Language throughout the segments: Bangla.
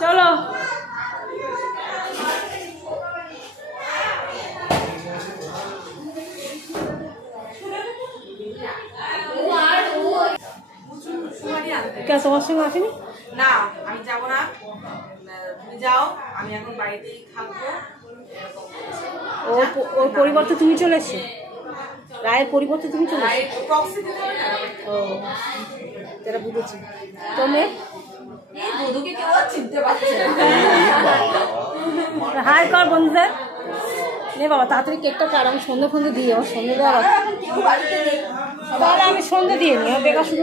চলো কে তোমার সঙ্গে আসেনি? না আমি যাবো না, তুমি যাও, আমি এখন বাড়িতেই থাকবো। ওর পরিবর্তে তুমি চলে এসছো? রায়ের পরিবর্তে তুমি চলে এসছো? ও তারা বুঝেছি। তুমি হাই কর বন্ধুদের। নে বাবা তাড়াতাড়ি কেকটা কার, আমি সন্ধ্যে ফন্ধ্যে দিয়ে আমার সন্ধ্যে দেওয়া তাহলে আমি সন্ধ্যে দিয়ে নিই। বেকার শুধু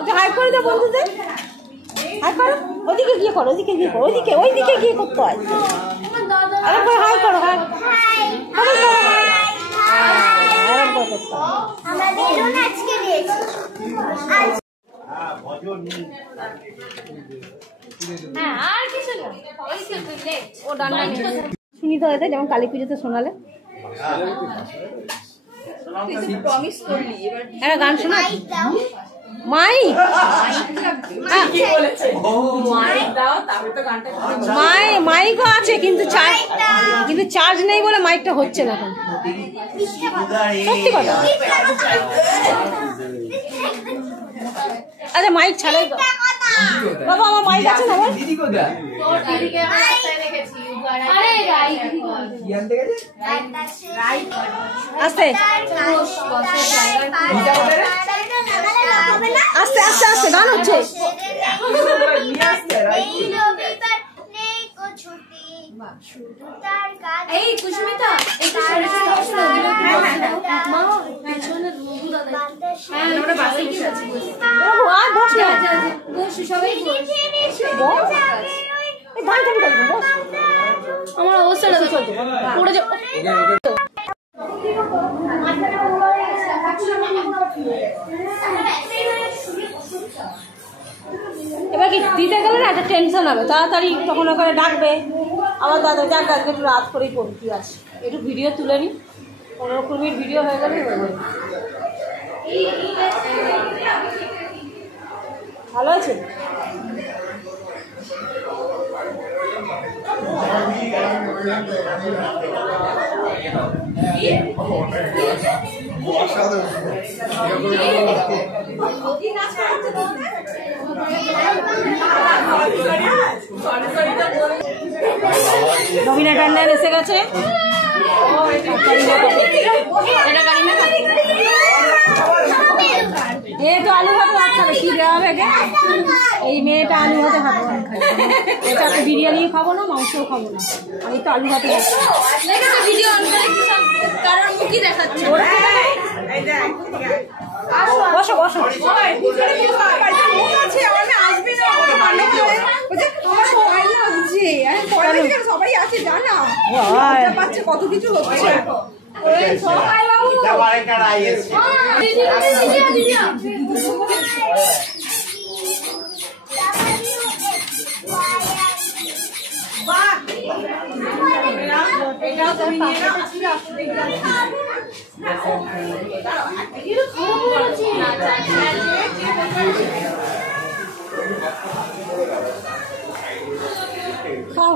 একটু হাই করে দাও বন্ধুদের। হাই করো, ওইদিকে গিয়ে করো, ওইদিকে গিয়ে করো, ওইদিকে গিয়ে করতে হয়। আরেকবার হাই করো, হাই আরেকবার করতে হয়। সুনিতা হয়েছে যেমন কালী পুজোতে শোনালে একটা গান শোনা। মাইকও আছে কিন্তু চার্জ নেই বলে মাইকটা হচ্ছে না এখন। সত্যি কথা। আচ্ছা মাইক ছাড়াই বাবা, আমার মাইক আছে না? আস্তে আস্তে আস্তে আস্তে গান হচ্ছে। আমার অবস্থাটা পড়ে যাবো। এবার কি দিতে গেলে না একটা টেনশন হবে, তাড়াতাড়ি তখন ওখানে ডাকবে আমার দাদা, যাক আজকে একটু রাত করেই করবি, কি আছে একটু ভিডিও তুলে নিই, 15 মিনিট ভিডিও হয়ে গেলে ভালো আছে। নবীনা টান্ডান এসে গেছে। এ তো আলু ভাতে ভাত খাবে, কি দেওয়া হবে? এই মেয়েটা আলু ভাতে ভাত খাবে, বিরিয়ানি খাবো না, মাংসও খাবো না, আমি তো আলু ভাতে ভিডিও দেখাচ্ছি। বসো বসো, সবাই আছে জানা, কত কিছু হচ্ছে। খাও।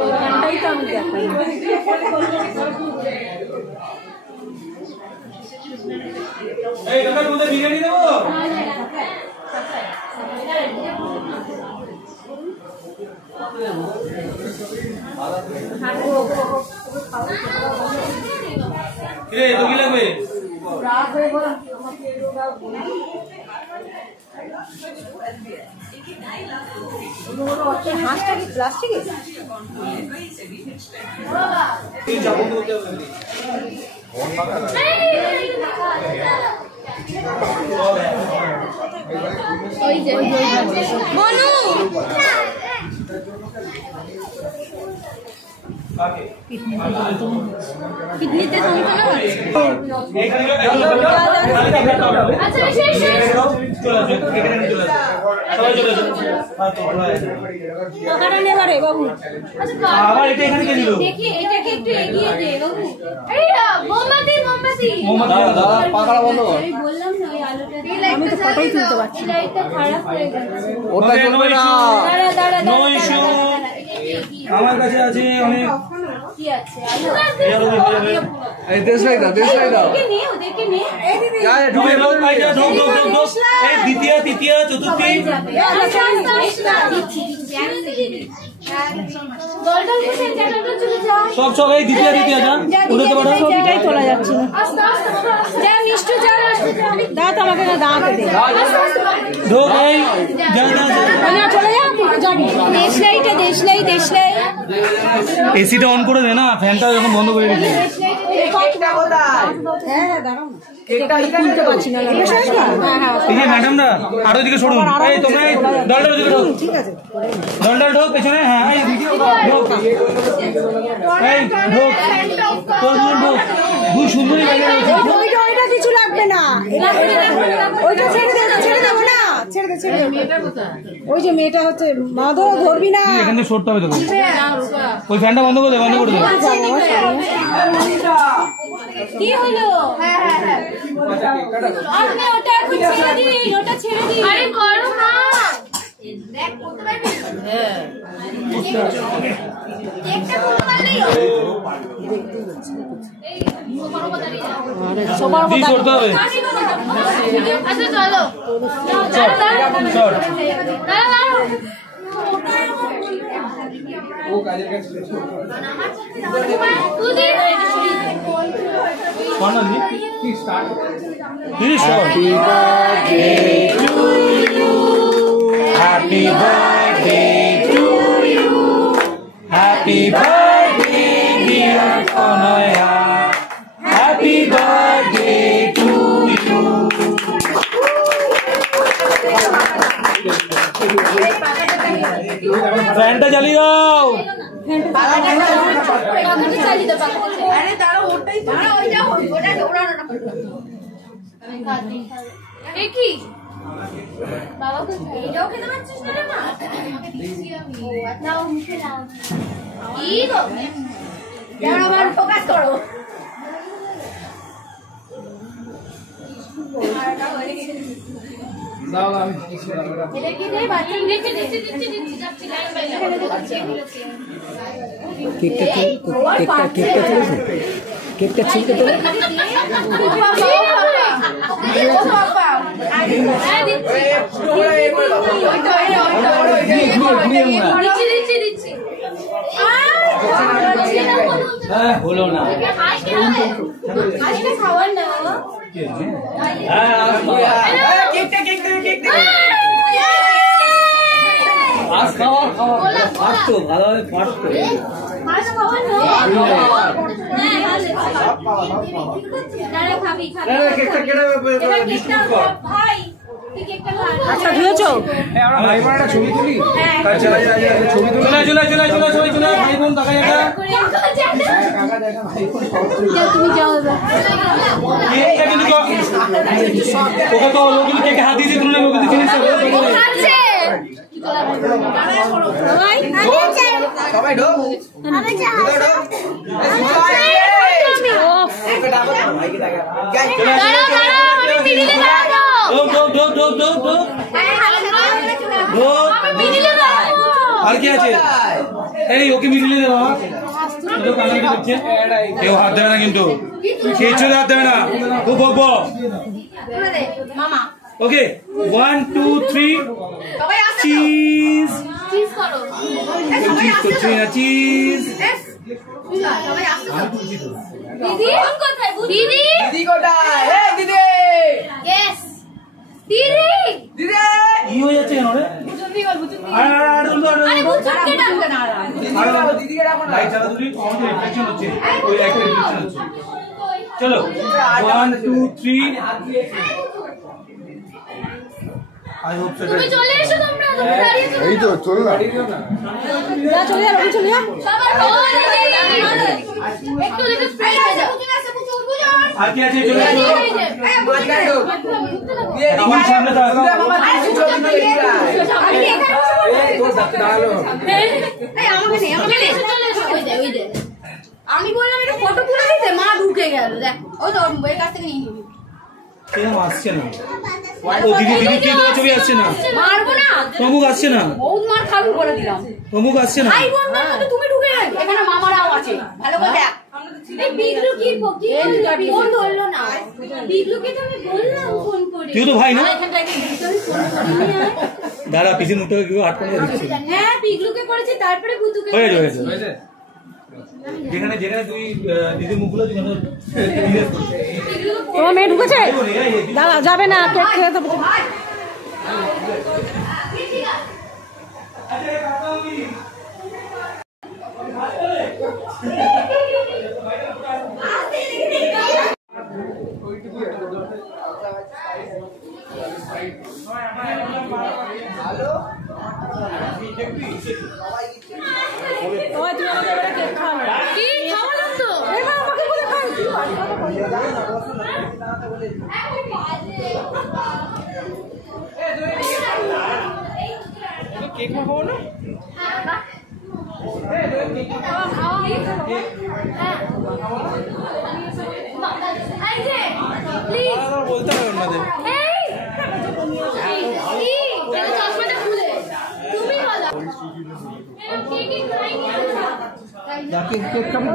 ওইখানটাই তো আমি দেখাই। এই তোকে দুধে বিরিয়ানি দেবো। কিরে তো কি লাগবে? হাঁসটা কি প্লাস্টিক? কিডনিতে যন্ত্রণা হচ্ছে। আচ্ছা টাকাটা নেবারে বাবু। দেখি এটাকে একটু এগিয়ে দে বাবু। মোমবাতি পাখাটা বন্ধ কর। আমি বললাম না ওই আলোটা আমি তো ফটোই তুলতে পারছি না। লাইটটা খারাপ হয়ে গেছে। ওটা চলবে না। দাঁড়া নো ইস্যু। আমার কাছে আছে অনেক কি আছে এই দেশ নাই দাও ওদেরকে নে এই দিদি ঢোক এই দ্বিতীয় তৃতীয় চতুর্থী সব এই দ্বিতীয় যা উড়তে পারো ছবিটাই তোলা যাচ্ছে না। যা মিষ্টু যা দাও তো আমাকে দাঁড়াতে দে। ঢোক এই যা চলে যা দেশলাই এসিটা অন করে দে না, ফ্যানটা যখন বন্ধ করে দিবি। এই যে ম্যাডামরা আরো দিকে সরুন। এই তোমরা এই দলটার দিকে ঢোক। ঠিক আছে দলটার ঢোক পেছনে। হ্যাঁ এই ঢোক এই ঢোক তোর ঢোক। দুই সুন্দরী বাইরে রয়েছে। ওইটা কিছু লাগবে না, ওইটা ছেড়ে দেবো না, ছেড়ে দে। ওই যে মেয়েটা হচ্ছে মাধব ধরবি না, এখান থেকে সরতে হবে তোকে। ওই ফ্যানটা বন্ধ করে দে কি হলো? আপনি ওটা এখন ছেড়ে দিন, ওটা ছেড়ে দিন। আরে করো না, দেখ করতে পারবি? হ্যাঁ একটা করতে পারলেই হবে। এই সবার কথা নিয়ে যাও। আরে সবার কথা করতে হবে। আচ্ছা চলো দাঁড়াও। ও কাজের কাছে তুই Happy birthday to you. Happy birthday dear Konoya. Happy birthday to you. फैनटा चली जाओ। আরে তারা ওটাই তো ওটা দৌড়ানো কি বাবা এটাও খেতে পারছিস না মা? নাও মুখে নাও। কি গো যারা আবার ফোকাস করো। দাও আমি এটা কি দে বাচ্চা দিচ্ছি লাইন বাই কেকটা ছিলতে দেবে। হলো না খাওয়ার না ফাটতো ভালোভাবে ফাটতো। আচ্ছা ধুয়েছ? ছবি তুলি ভাই বোন দেখা তুমি যাও ওকে তো লোক কেকে হাত দিয়ে দিল না, ওকে জিনিস সবাই ঢোক আর কি আছে? এই ওকে মিডিলে দে বাবা। কেউ হাত দেবে না কিন্তু, কিছু হাত দেবে না। খুব বকবো। ওকে 1 2 3 চিজ চিজ করো। চিজ করছি না, চিজ। দিদি কোথায়? দিদি দিদি কোথায়? এই দিদি ইয়েস দিদি দিদি কি হয়ে যাচ্ছে কেন রে? আরে বুঝছকে ডাকবে না। দিদিকে ডাকো না। লাইট জ্বালা তুমি, আমাদের রিফ্লেকশন হচ্ছে, ওই একটা রিফ্লেকশন হচ্ছে। চলো 1 2 3 আই হোপ সো। তুমি চলে এসো, তোমরা দাঁড়িয়ে এই তো চল না। যা চলে যা, চলে যা। সবার একটু দেখে স্প্রে হয়ে যাও আর কি আছে চলে আসো তুমি সামনে দাও আমি বললাম এটা ফটো তুলে দিতে মা ঢুকে গেল দেখ ওই তো ওর কাছ থেকে নিয়ে নিবি কেন আসছে না ও দিদি কি তোমার ছবি আসছে না মারবো না তমুক আসছে না বহুত মার খাবি বলে দিলাম তমুক আসছে না ভাই বোনদের মধ্যে তুমি ঢুকে গেলে এখানে মামারাও আছে ভালো করে দেখ এই বিগলু কি ফোন ধরলো না বিগলুকে তো আমি বললাম ফোন করে তুই তো ভাই না এখানটায় কি ভিতরে ফোন করে নিয়ে আয় দাঁড়া পিছনে মুখটা কেউ হাত করে দিচ্ছে হ্যাঁ বিগলুকে করেছি তারপরে ভুতুকে হয়েছে যেখানে তুই দিদির মুখগুলো তোমার মেয়ে ঢুকেছে দাঁড়া যাবে না কেক খেয়ে দেবো কেক খাবো না বলতে হবে আপনাদের কেক খাবো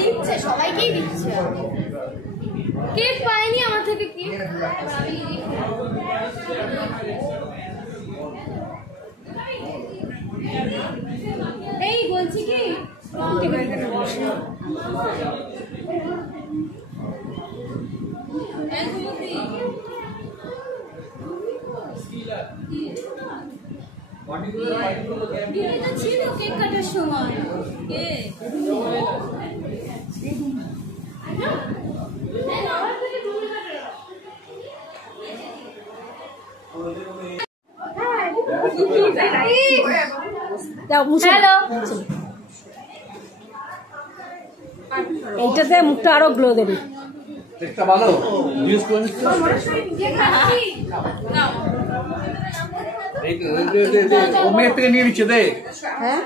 দিচ্ছে সবাইকেই দিচ্ছে কেক পায়নি আমার থেকে কি এই বলছি কি ছিল কেক কাটার সময় এইটাতে মুখটা আরো গ্লো দেবে একটা ভালো ইউজ করে ও মেয়ে থেকে নিয়ে নিচ্ছে দে হ্যাঁ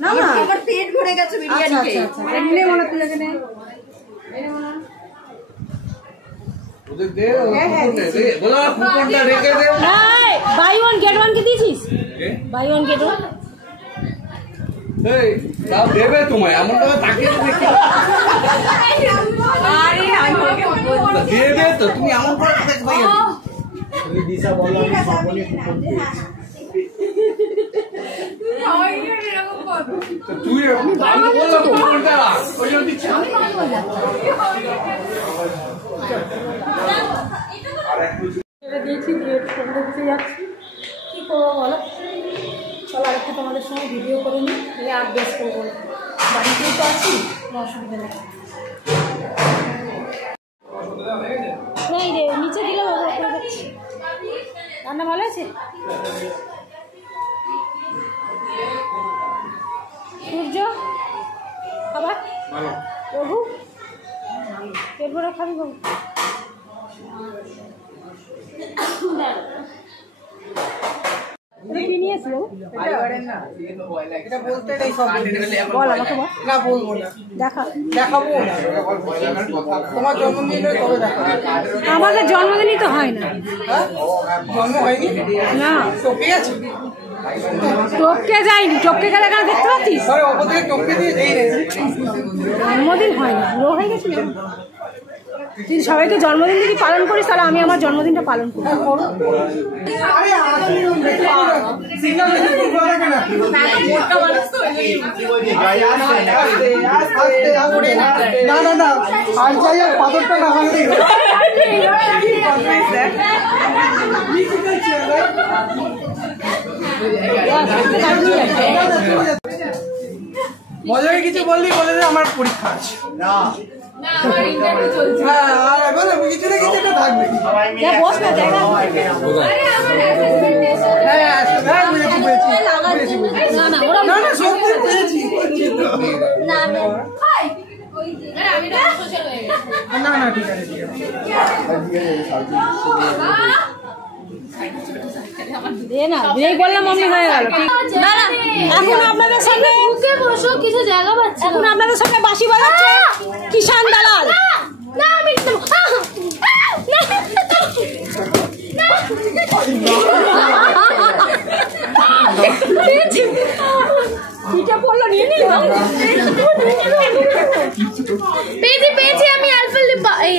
না না আমার পেট ভরে গেছে বিরিয়ানি খেয়ে এমনি মনে তুই এখানে ওদের দে বলো কুপনটা রেখে দে বাই ওয়ান গেট ওয়ান কি দিয়েছিস বাই ওয়ান গেট ওয়ান এই তাও দেবে তোমায় এমনটা তাকিয়ে দেখি আরে আমি ওকে বলছি দেবে তো তুমি এমন করে দেখবে তুমি দিশা বলো আমি সকলে কুপন পেয়েছি তুই আমি বললাম কুপনটা ওই জন্য দিচ্ছি দিয়েছি দিয়ে ফোন দেখতে যাচ্ছি কী করবো বলো চলো আরেকটু তোমাদের সঙ্গে ভিডিও করে নিই নিয়ে আর বেশ করবো না বাড়িতেই তো আছি কোনো অসুবিধা নেই নেই রে নিচে দিলেও ওপরে করে যাচ্ছি রান্না ভালো আছে সূর্য খাবার প্রভু পেট ভরে খাবি বাবু কি নিয়েছিল এটা বলতে নেই সব বল আমাকে বল না বলবো না দেখা দেখাবো তোমার জন্মদিন তবে দেখাবো আমাদের জন্মদিনই তো হয় না জন্ম হয়নি না টপকে আছে টপকে যায়নি টপকে গেলে কেন দেখতে পাচ্ছিস ধরে ওপর থেকে টপকে দিয়ে এই রে জন্মদিন হয় না বুড়ো হয়ে গেছিল তুই সবাইকে জন্মদিন যদি পালন করিস তাহলে আমি আমার জন্মদিনটা পালন করি আরে সিগন্যাল দেখে পুরো লাগে না মোটা মানুষ তো না না না আর যাই আর পাথরটা না ভাঙলে মজাকে কিছু বললি বলে দে আমার পরীক্ষা আছে। না আমার ইন্টারভিউ চলছে। হ্যাঁ আর এখন কিছু না কিছু একটা থাকবে। যা বস না জায়গা আরে আমার অ্যাসেসমেন্ট এসে হ্যাঁ বুঝেছি না না ওরা না না সব বুঝেছি না না হাই ওই যে আরে আমি না সোশ্যাল হয়ে গেছি। না না ঠিক আছে দে না যেই বললাম অমনি হয়ে গেল না না এখন আপনাদের সামনে বুকে বসো কিছু জায়গা পাচ্ছি এখন আপনাদের সামনে বাঁশি বাজাচ্ছে কিষান দালাল। না আমি পিঠে পড়লো নিয়ে নিল পেয়েছি আমি আলফালিপা এই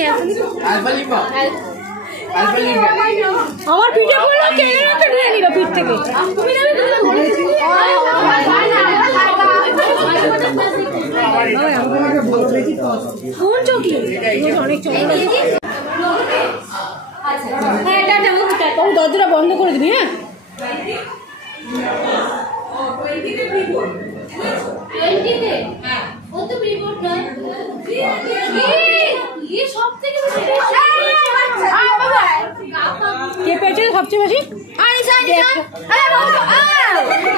আমার পিঠে পড়লো কেড়ে রেখে নিয়ে নিল পিঠ থেকে। তুমি না কোন চকি অনেক চকি হ্যাঁ এটা এটা ও দরজাটা বন্ধ করে দিবি। হ্যাঁ 20 হ্যাঁ ও তো রিপোর্ট নয় ये সবথেকে বেশি কে পেয়েছে সবচেয়ে বেশি? আরে জানি না আরে বাবা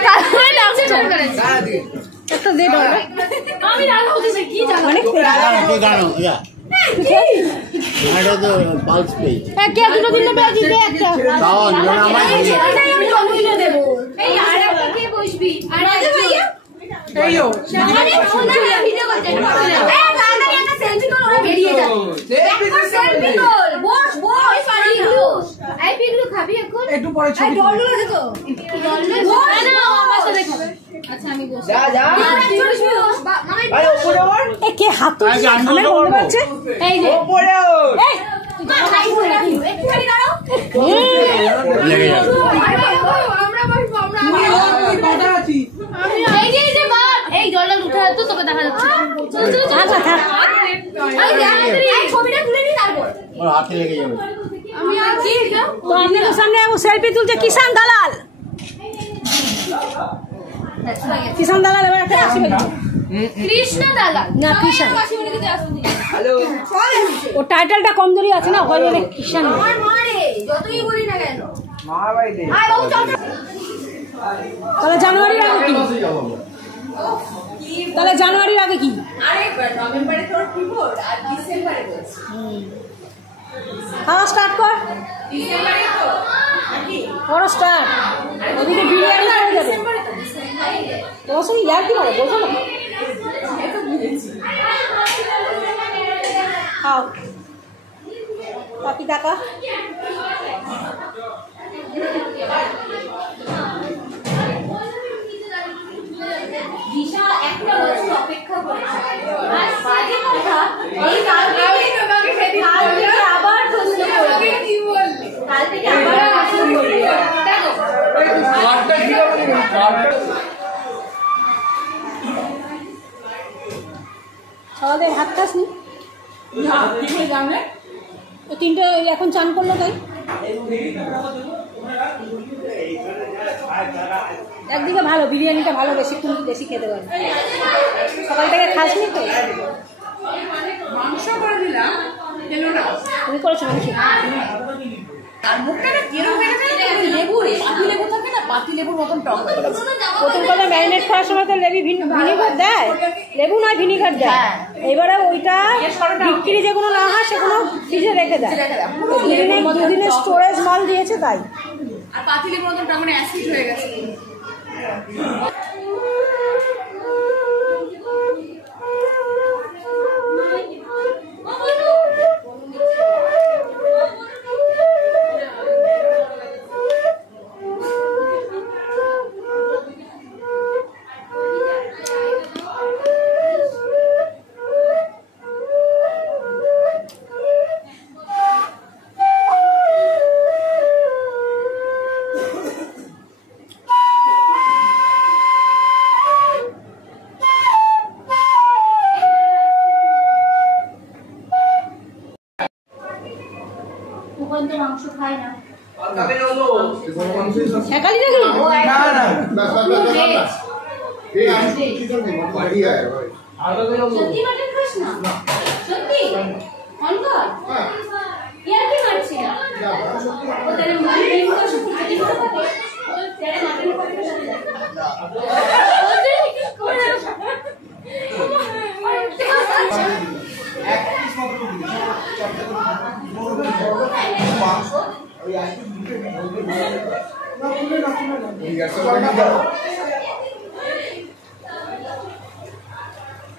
কালকে ডাক্তার করেছে একটা দে দাও আমি রাগ হতেছে কি জানো অনেক तो गानो या तो पल्स पे কে দুটো দিলে বেজি দে একটা दाओ जोना मार আমি জন্মদিনে দেব এই আরে কে বসবি আরে ভাইয়া এইও আরে ওনা ভিডিও করতে এই তাড়াতাড়ি একটা সেলফি কর ওরা বেরিয়ে যাবে সেলফি কর বস পিগলু এই পিগলু খাবি এখন একটু পরে এই ছবি ডলু আছে তো ডলু না আমার সাথে খাবে আচ্ছা আমি বসি যা ভাই উপরে ওর এ কে হাত তুলছে আমি বলতে পারছে এই যে উপরে ওর এই মা খাই বলে একটু খালি দাঁড়াও लगे जा আমরা বসবো আমরা কথা আছি এই যে বাপ এই জলটা উঠে তো তোকে দেখা যাচ্ছে চল চল চল আচ্ছা থাক এই ছবিটা তুলে নি তারপর और हाथ लेके जाओ আমি আর কি তো আপনাদের সামনে ও সেলফি তুলছে কিষান দালাল। কিষান দালাল এবার একটা আসি বলছে কৃষ্ণ দালাল না কিষান আসি বলে দিতে আসুন হ্যালো ও টাইটেলটা কমজোরি আছে না ওই বলে কিষান। আমার মারে যতই বলি না কেন মা ভাই দে আয় বাবু চল তাহলে জানুয়ারির আগে কি? তাহলে জানুয়ারির আগে কি? আরে নভেম্বরে তোর রিপোর্ট আর ডিসেম্বরে বলছি খাওয়া স্টার্ট কর ডিসেম্বরে তো নাকি করো স্টার্ট ওদিকে বিরিয়ানি হয়ে যাবে তোমার সঙ্গে ইয়ার কি হবে বোঝো না খাও পাপি টাকা দিশা একটা বছর অপেক্ষা করেছে আর সাথে কথা এই কালকে তোমাকে সেদিন কালকে আবার প্রশ্ন করবে কি বললি কালকে আবার প্রশ্ন করবে দেখো কার্ডটা কি হবে কার্ডটা সকালে হাত খাসনি না কি করে জানলে ওই তিনটে এখন চান করলো তাই একদিকে ভালো বিরিয়ানিটা ভালো বেশিক্ষণ বেশি খেতে পারে সকাল থেকে খাসনি তো মাংস করে দিলাম খেলো না তুমি করেছো মাংস আর মুখটা না কিরকম হয়ে গেছে লেবু পাতি লেবু থাকে না পাতি লেবুর মতন টক প্রথম কথা ম্যারিনেট করার সময় তো ভিনিগার দেয় লেবু নয় ভিনিগার দেয় এবারে ওইটা বিক্রি যেগুলো না হয় সেগুলো ফ্রিজে রেখে দেয় দুদিনের স্টোরেজ মাল দিয়েছে তাই আর পাতি লেবুর মতন টক মানে অ্যাসিড হয়ে গেছে ওখানে তো মাংস খায় না তবে হলো শেখালি নাকি না না बस बस बस সত্যি মাটন খাস না? সত্যি? অনকর? ইয়ার কি মারছি না? ও তাহলে মাটন তো শুধু খালি করে খাবে। তাহলে মাটন করে খাবে।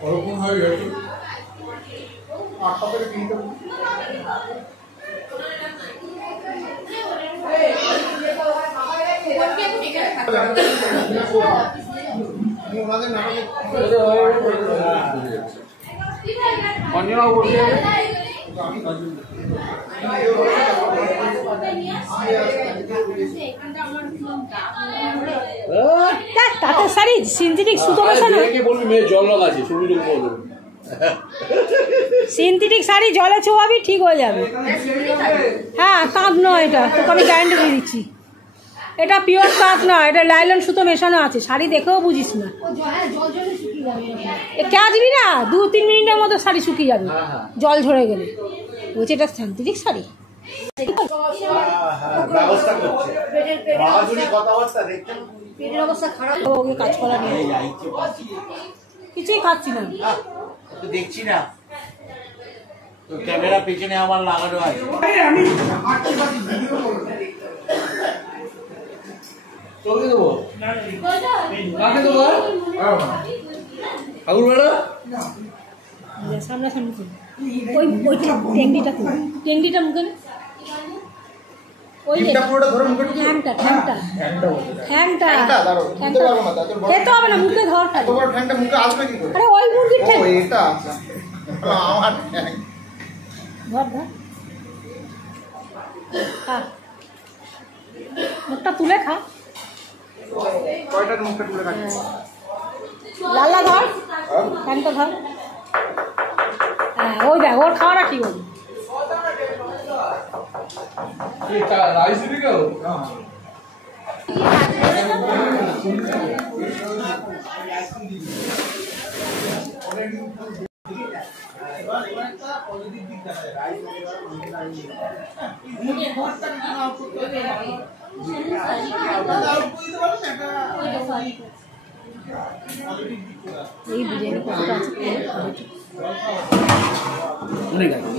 ওরকম হয়ে গেছে অঞ্জনা বলছে তাঁতের শাড়ি সিনথেটিক সুতো মেশানো, বলবি মেয়ে জল লাগাচ্ছে শুরু বলবো সিনথেটিক শাড়ি জলে ছোঁয়াবি ঠিক হয়ে যাবে। হ্যাঁ কাঁথ নয়, এটা তোকে আমি গ্যারান্টি দিয়ে দিচ্ছি, এটা পিওর কাঁথ নয়, এটা লাইলন সুতো মেশানো আছে। শাড়ি দেখেও বুঝিস না, কে দিবি না 2-3 মিনিটের মধ্যে শাড়ি শুকিয়ে যাবে জল ঝরে গেলে। বলছে এটা সিনথেটিক শাড়ি। ব্যবস্থা করছে বাহাদুরি কথাবার্তা দেখছেন, পেটের অবস্থা খারাপ, ওকে কাজ করা নেই, কিছুই খাচ্ছি না। তো দেখছি না তো ক্যামেরা পেছনে আমার লাগানো আছে। চলে দেবো কাকে দেবো আগুন বেড়া সামনাসামনি ওই টেংডিটা টেংডিটা মুখে ওই ঠ্যাংটা খেতে হবে না, মুখে ধর খালি। আরে ওই মুরগির ঠ্যাং ধর ধর খা, মুখটা তুলে খা, লাল্লা ধর ঠ্যাংটা ধর। হ্যাঁ ওই দেখ ওর খাওয়াটা ঠিক হবে। রাইস দিবি কেউ এই বিরিয়ানি কতটা আছে অনেক আছে।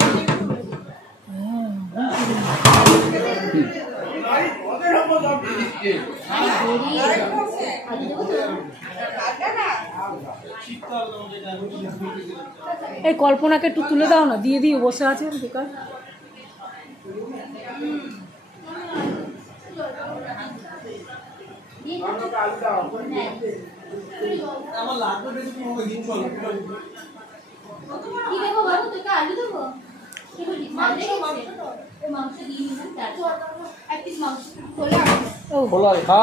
এই কল্পনাকে একটু তুলে দাও না, দিয়ে দিয়ে বসে আছে বেকার। কি দেবো বাবু, তোকে আলু দেবো? কি বলি মাংস দিয়ে এক পিস মাংস ও খোলাই খা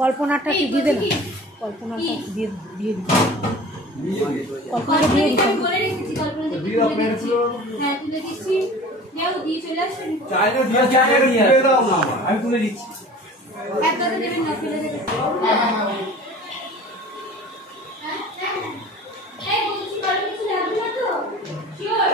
কল্পনাটা কি দিয়ে দিলাম, কল্পনাটা দিয়ে দিয়ে দিই, কল্পনাটা দিয়ে দিতাম। বলে রেখেছি কল্পনা হ্যাঁ তুলে দিচ্ছি, নেও দিয়ে চলে আসবেন। আমি তুলে দিচ্ছি। একটা তো দেবেন না, ফেলে দেবেন। এই বলছি কারণ কিছু লাগবে না তো? শিওর?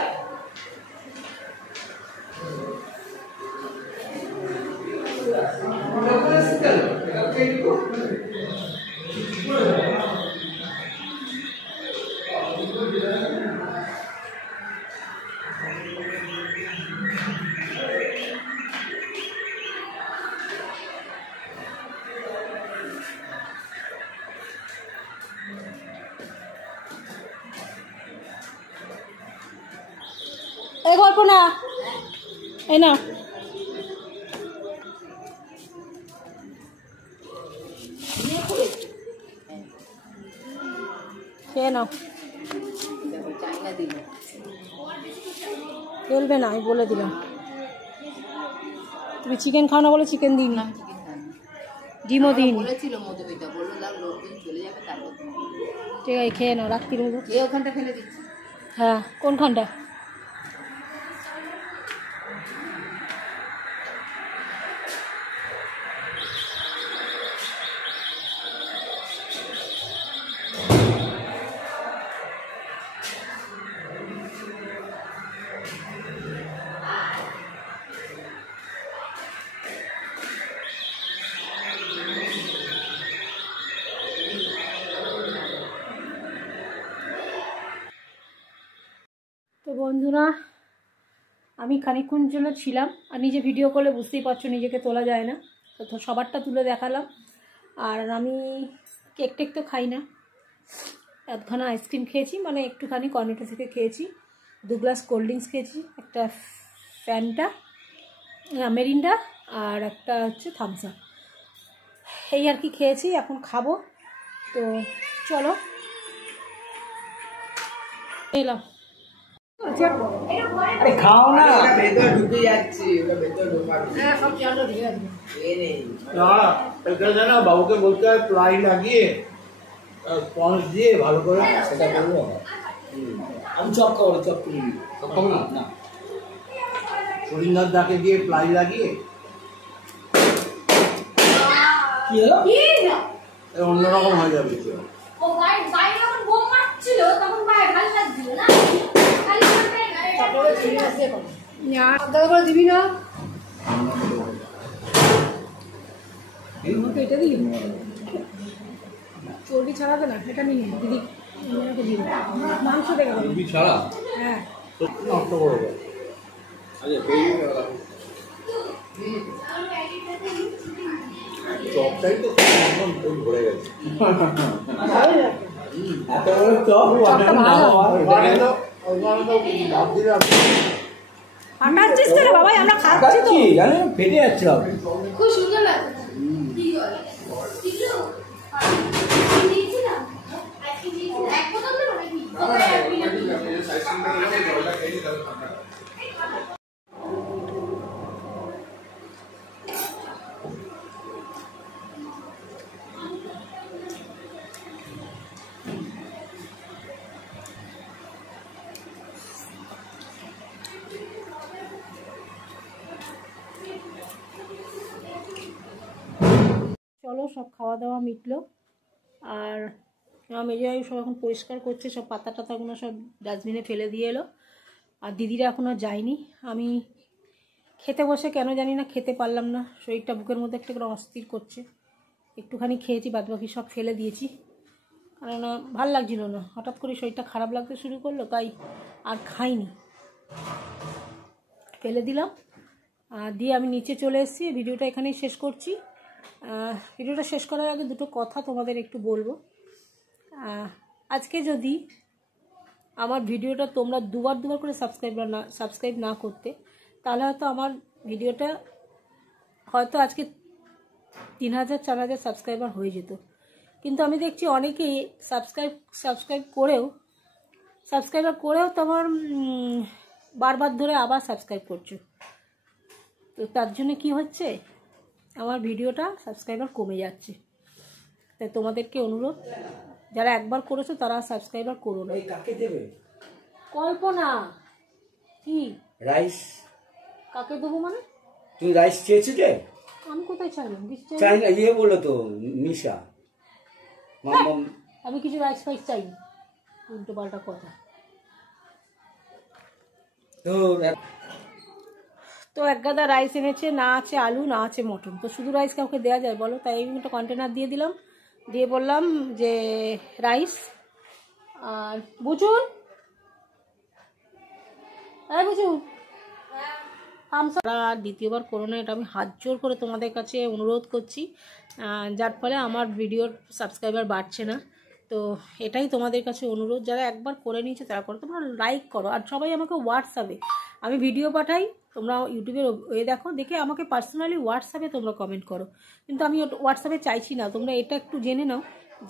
এই কল্পনা এই না খেয়ে নাও, ফেলবে না আমি বলে দিলাম। তুমি চিকেন খাও না বলে চিকেন দিন না, ডিমও দিন। ঠিক আছে খেয়ে নাও, রাত্রির মতো। ওখানটা ফেলে দিচ্ছি। হ্যাঁ কোনখানটা? বন্ধুরা আমি খানিকক্ষণ জন্য ছিলাম, আর নিজে ভিডিও করলে বুঝতেই পারছো নিজেকে তোলা যায় না, তো সবারটা তুলে দেখালাম। আর আমি কেক টেক তো খাই না, একখানা আইসক্রিম খেয়েছি, মানে একটুখানি কর্নেটো থেকে খেয়েছি, 2 গ্লাস কোল্ড ড্রিঙ্কস খেয়েছি, একটা ফ্যান্টা মেরিন্ডা আর একটা হচ্ছে থামস আপ, এই আর কি খেয়েছি। এখন খাবো, তো চলো এলাম। আরে খাও না। ভেতর ঢুকে যাচ্ছে, ওটা ভেতর ঢোকাবে। হ্যাঁ সব জানো দিয়ে না এখানে না বাবুকে বলতে হয় প্লাই লাগিয়ে স্পঞ্জ দিয়ে ভালো করে সেটা করবো। আমি চপ খাবো, চপ করি চপ খাবো না। না সরিন্দার দাকে দিয়ে প্লাই লাগিয়ে কি হলো? অন্যরকম হয়ে যাবে। ও বাইরে যখন বোম মারছিল তখন পায়ে ভালো লাগছিল না, দিবি না এটা দিই চর্বি ছাড়াবে না, এটা নিয়ে দিদি মাংস দেখে রুবি ছাড়া হ্যাঁ নষ্ট করবে। আচ্ছা চপটাই তো একদম ফুল ভরে গেছে। এত বড় চপ ওখানে তো ভাব দিলে ফাটাচ্ছিস তো রে বাবা, আমরা খাচ্ছি তো। জানেন ফেটে যাচ্ছে। খুব সুন্দর লাগে। দিয়েছিলাম এক বোতল দেবো নাকি? চলো সব খাওয়া দাওয়া মিটলো, আর আমার মেজরাই সব এখন পরিষ্কার করছে, সব পাতা টাতাগুলো সব ডাস্টবিনে ফেলে দিয়ে এলো, আর দিদিরা এখনও যায়নি। আমি খেতে বসে কেন জানি না খেতে পারলাম না, শরীরটা বুকের মধ্যে একটা করে অস্থির করছে, একটুখানি খেয়েছি, বাদবাকি সব ফেলে দিয়েছি, কারণ ভাল লাগছিল না, হঠাৎ করে শরীরটা খারাপ লাগতে শুরু করলো, তাই আর খাইনি, ফেলে দিলাম। দিয়ে আমি নিচে চলে এসেছি, ভিডিওটা এখানেই শেষ করছি। ভিডিওটা শেষ করার আগে দুটো কথা তোমাদের একটু বলবো। আজকে যদি আমার ভিডিওটা তোমরা দুবার করে সাবস্ক্রাইব না করতে, তাহলে হয়তো আমার ভিডিওটা হয়তো আজকে 3000-4000 সাবস্ক্রাইবার হয়ে যেত, কিন্তু আমি দেখছি অনেকেই সাবস্ক্রাইবার করেও তোমার বারবার ধরে আবার সাবস্ক্রাইব করছো, তো তার জন্য কি হচ্ছে, আমার ভিডিওটা সাবস্ক্রাইবার কমে যাচ্ছে। তাই তোমাদেরকে অনুরোধ, যারা একবার করেছো তারা সাবস্ক্রাইবার করো না। কাকে দেবে? কল্পনা কি রাইস কাকে দেবো মানে? তুই রাইস চেয়েছিলে? আমি কোথায় চাইলাম? চাই না, ইয়ে বললো তো মিশা। আমি কিছু রাইস ফাইস চাইনি, উল্টো পাল্টা কথা। তো এক গাদা রাইস এনেছে, না আছে আলু না আছে মটন, তো শুধু রাইস কাউকে দেওয়া যায় বলো? তাই আমি একটা কন্টেনার দিয়ে দিলাম, দিয়ে বললাম যে রাইস আর বুঝুন বুঝুন আর দ্বিতীয়বার করো না, এটা আমি হাত জোর করে তোমাদের কাছে অনুরোধ করছি, যার ফলে আমার ভিডিওর সাবস্ক্রাইবার বাড়ছে না। তো এটাই তোমাদের কাছে অনুরোধ, যারা একবার করে নিয়েছে তারা করো, তোমরা লাইক করো, আর সবাই আমাকে হোয়াটসঅ্যাপে, আমি ভিডিও পাঠাই, তোমরা ইউটিউবের দেখো, দেখে আমাকে পার্সোনালি হোয়াটসঅ্যাপে তোমরা কমেন্ট করো, কিন্তু আমি হোয়াটসঅ্যাপে চাইছি না। তোমরা এটা একটু জেনে নাও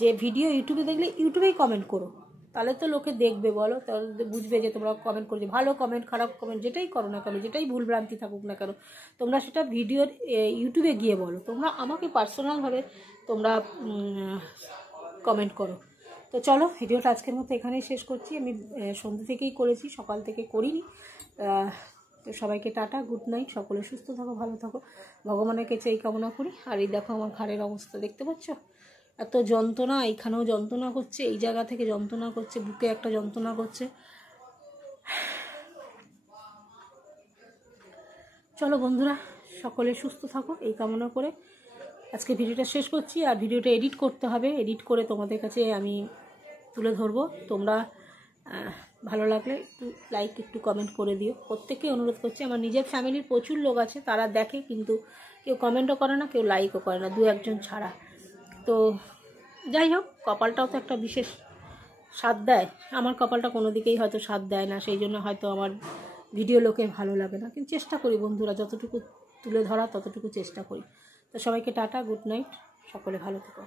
যে ভিডিও ইউটিউবে দেখলে ইউটিউবেই কমেন্ট করো, তাহলে তো লোকে দেখবে, বলো, তাহলে বুঝবে যে তোমরা কমেন্ট করছো, ভালো কমেন্ট খারাপ কমেন্ট যেটাই করো না কেন, যেটাই ভুলভ্রান্তি থাকুক না কেন, তোমরা সেটা ভিডিওর ইউটিউবে গিয়ে বলো, তোমরা আমাকে পার্সোনালভাবে তোমরা কমেন্ট করো। তো চলো ভিডিওটা আজকের মতো এখানেই শেষ করছি। আমি সন্ধ্যে থেকেই করেছি, সকাল থেকে করিনি। তো সবাইকে টাটা, গুড নাইট, সকলে সুস্থ থাকো, ভালো থাকো, ভগবানের কাছে এই কামনা করি। আর এই দেখো আমার ঘাড়ের অবস্থা দেখতে পাচ্ছ, এত যন্ত্রণা, এইখানেও যন্ত্রণা করছে, এই জায়গা থেকে যন্ত্রণা করছে, বুকে একটা যন্ত্রণা করছে। চলো বন্ধুরা, সকলে সুস্থ থাকো এই কামনা করে আজকে ভিডিওটা শেষ করছি। আর ভিডিওটা এডিট করতে হবে, এডিট করে তোমাদের কাছে আমি তুলে ধরবো। তোমরা ভালো লাগলে একটু লাইক একটু কমেন্ট করে দিও। প্রত্যেককে অনুরোধ করছি, আমার নিজের ফ্যামিলির প্রচুর লোক আছে, তারা দেখে কিন্তু কেউ কমেন্টও করে না, কেউ লাইকও করে না, 2-1 ছাড়া। তো যাই হোক, কপালটাও তো একটা বিশেষ স্বাদ দেয়। আমার কপালটা কোনো দিকেই হয়তো স্বাদ দেয় না, সেই জন্য হয়তো আমার ভিডিও লোকের ভালো লাগে না, কিন্তু চেষ্টা করি বন্ধুরা, যতটুকু তুলে ধরা ততটুকু চেষ্টা করি। তো সবাইকে টাটা, গুড নাইট, সকলে ভালো থেকো।